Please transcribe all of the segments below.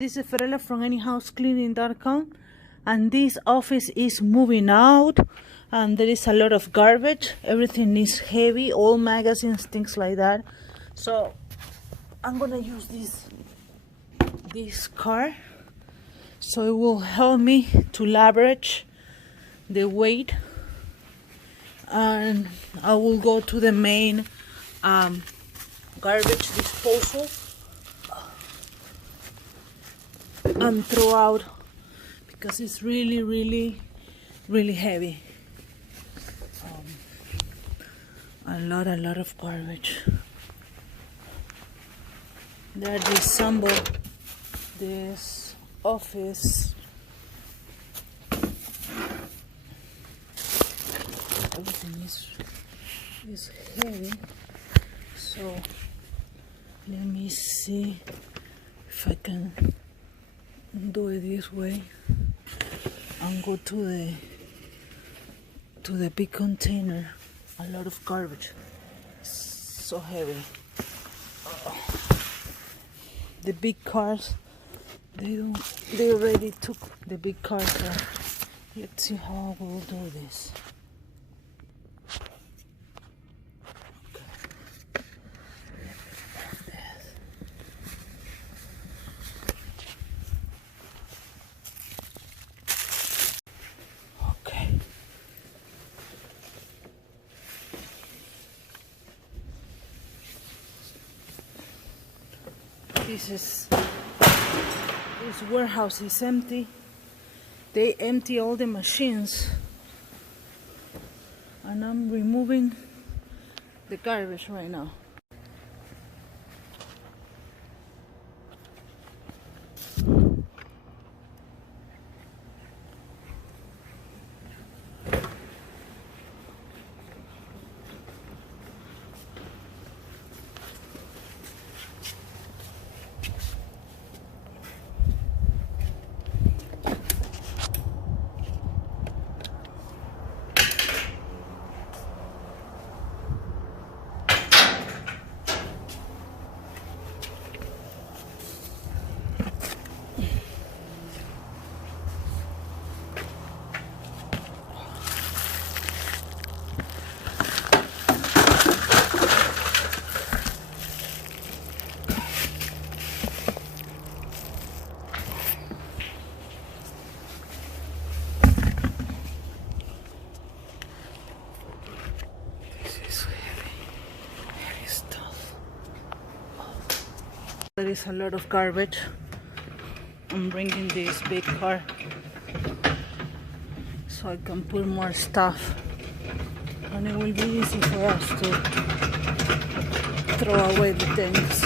This is Ferella from anyhousecleaning.com, and this office is moving out, and there is a lot of garbage. Everything is heavy, all magazines, things like that. So I'm gonna use this car, so it will help me to leverage the weight, and I will go to the main garbage disposal and throw out, because it's really heavy. A lot of garbage. They disassemble this office. Everything is heavy. So let me see if I can do it this way and go to the big container. A lot of garbage, so heavy. The big cars, they already took the big cars. So let's see how I will do this. This warehouse is empty. They empty all the machines, and I'm removing the garbage right now. There is a lot of garbage. I'm bringing this big car so I can put more stuff, and it will be easy for us to throw away the things.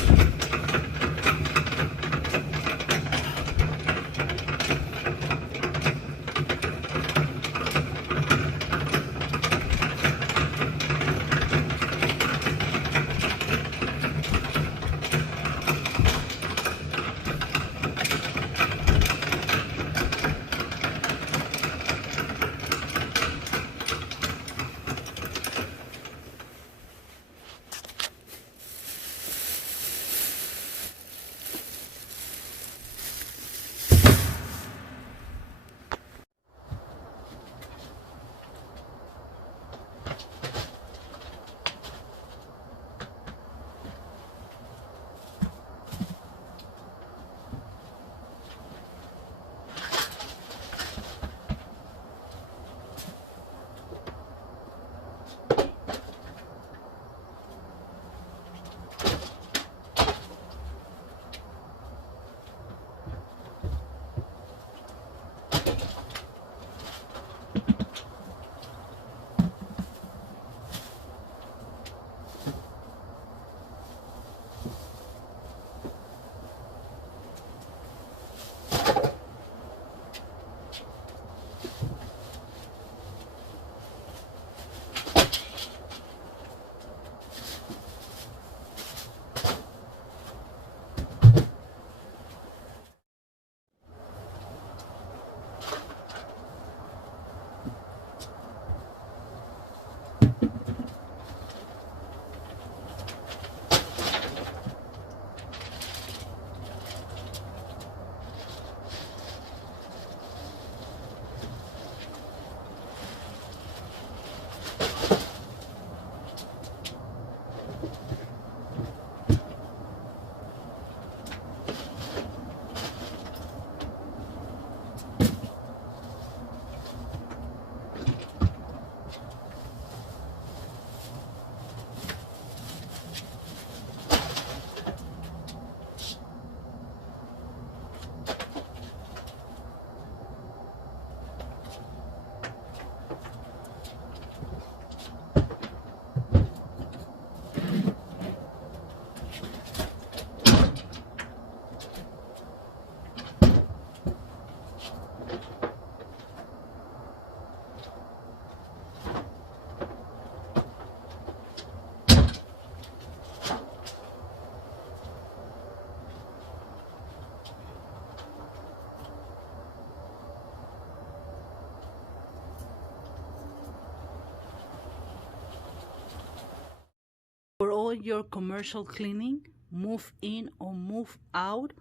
your commercial cleaning, move in or move out,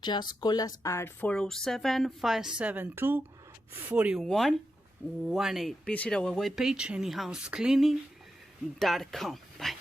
just call us at 407-572-4118. Visit our webpage, anyhousecleaning.com. Bye.